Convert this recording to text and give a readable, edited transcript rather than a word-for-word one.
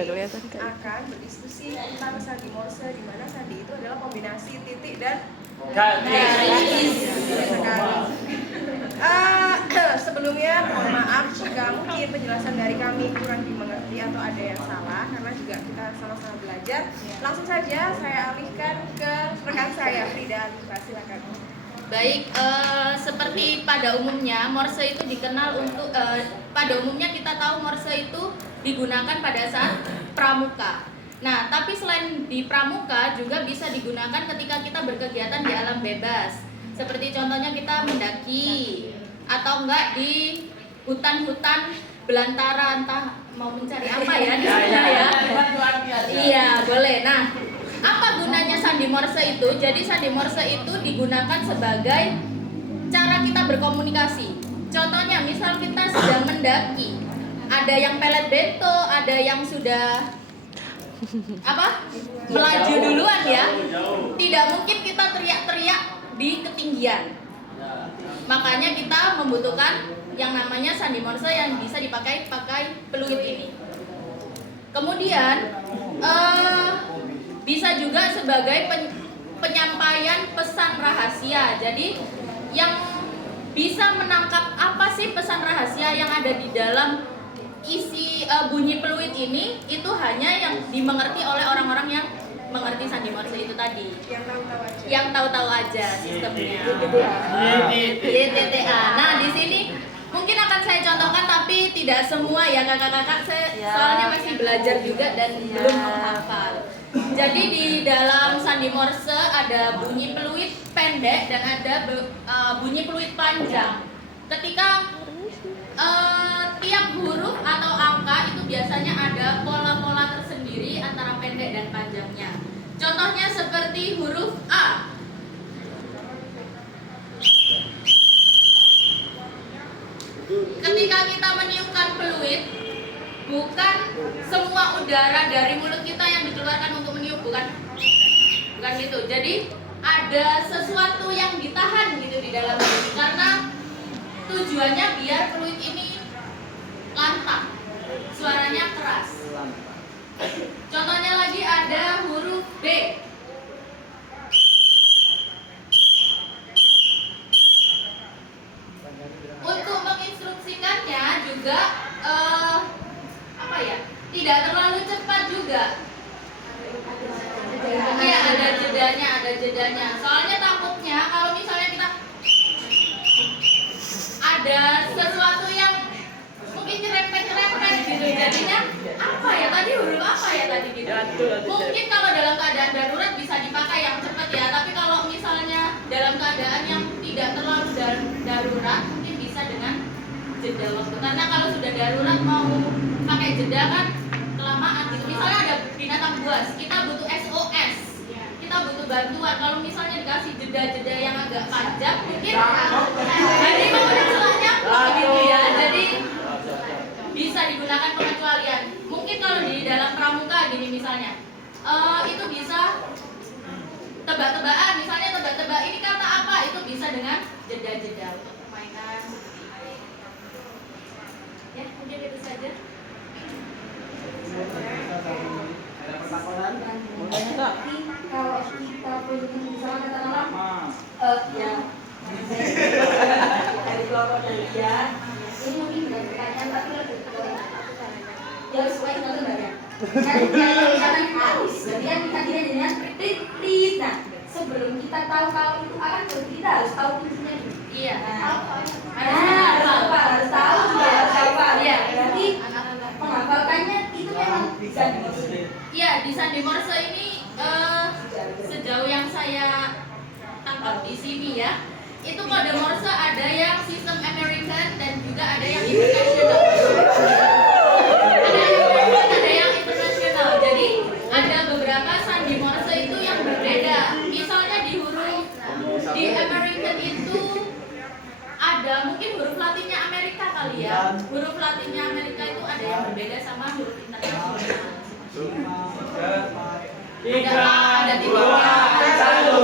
Udah kelihatan kan? Akan berdiskusi tentang sandi Morse, di mana sandi itu adalah kombinasi titik dan garis. Sebelumnya mohon maaf jika mungkin penjelasan dari kami kurang dimengerti atau ada yang salah, karena juga kita sama-sama belajar. Langsung saja saya alihkan ke rekan saya Frida. Silakan. Baik, seperti pada umumnya Morse itu dikenal untuk pada umumnya kita tahu Morse itu digunakan pada saat pramuka. Nah, tapi selain di pramuka juga bisa digunakan ketika kita berkegiatan di alam bebas. Seperti contohnya kita mendaki atau enggak di hutan-hutan belantara, entah mau mencari apa ya di sana ya. Iya, boleh. Nah, apa gunanya sandi Morse itu? Jadi sandi Morse itu digunakan sebagai cara kita berkomunikasi. Contohnya, misal kita sedang mendaki, ada yang pelet beto, ada yang sudah melaju duluan ya. Tidak mungkin kita teriak-teriak di ketinggian. Makanya kita membutuhkan yang namanya sandi Morse yang bisa dipakai peluit ini. Kemudian bisa juga sebagai penyampaian pesan rahasia. Jadi yang bisa menangkap apa sih pesan rahasia yang ada di dalam isi bunyi peluit ini, itu hanya yang dimengerti oleh orang-orang yang mengerti sandi Morse itu tadi. Yang tahu-tahu aja sistemnya. YTTA. Nah, di sini mungkin akan saya contohkan tapi tidak semua ya kakak-kakak, soalnya masih belajar juga dan belum menghafal. Jadi di dalam sandi Morse ada bunyi peluit pendek dan ada bunyi peluit panjang. Ketika tiap huruf atau angka itu biasanya ada pola-pola tersendiri antara pendek dan panjangnya. Contohnya seperti huruf A. Ketika kita meniupkan peluit, bukan semua udara dari mulut kita yang dikeluarkan untuk meniup, bukan gitu. Jadi ada sesuatu yang ditahan gitu di dalam ini, karena tujuannya biar peluit ini lantang, suaranya keras. Contohnya lagi ada huruf B. Untuk menginstruksikannya juga tidak terlalu cepat juga. Iya, ada jedanya. Soalnya takutnya kalau misalnya kita ada sesuatu yang mungkin nyerempet gitu, jadinya huruf apa ya tadi gitu. Mungkin kalau dalam keadaan darurat bisa dipakai yang cepat ya, tapi kalau misalnya dalam keadaan yang tidak terlalu darurat mungkin bisa dengan jeda waktu. Karena kalau sudah darurat mau pakai jeda kan kelamaan gitu. Misalnya ada binatang buas, kita butuh SOS, kita butuh bantuan. Kalau misalnya dikasih jeda-jeda yang agak panjang, mungkin dari menit setelahnya gitu ya. Jadi bisa digunakan pengecualian. Mungkin kalau di dalam pramuka gini misalnya, itu bisa tebak-tebakan. Misalnya tebak-tebak ini kata apa, itu bisa dengan jeda-jeda untuk permainan. Ya, mungkin itu saja. Ada pertanyaan? Tapi kalau kita punya misalnya katakanlah dari kelompok dari dia, ini mungkin bukan pertanyaan tapi lebih ke ya supaya kita tuh banyak. Karena kita harus bagian kita tidak dengan kritis. Nah, sebelum kita tahu kalau itu akan kita harus tahu kuncinya dulu. Iya. Harus tahu juga apa. Iya. Berarti menghafalkannya itu memang bisa dimasukin. Iya, di sandi Morse ini sejauh yang saya tangkap di sini ya, itu kode Morse ada yang sistem American dan juga ada yang internasional. Ada yang internasional. Jadi ada beberapa sandi Morse itu yang berbeda. Misalnya di American itu ada mungkin huruf Latinnya Amerika kali ya. Huruf Latinnya Amerika itu ada yang berbeda sama huruf internasional. Tiga, dua, satu.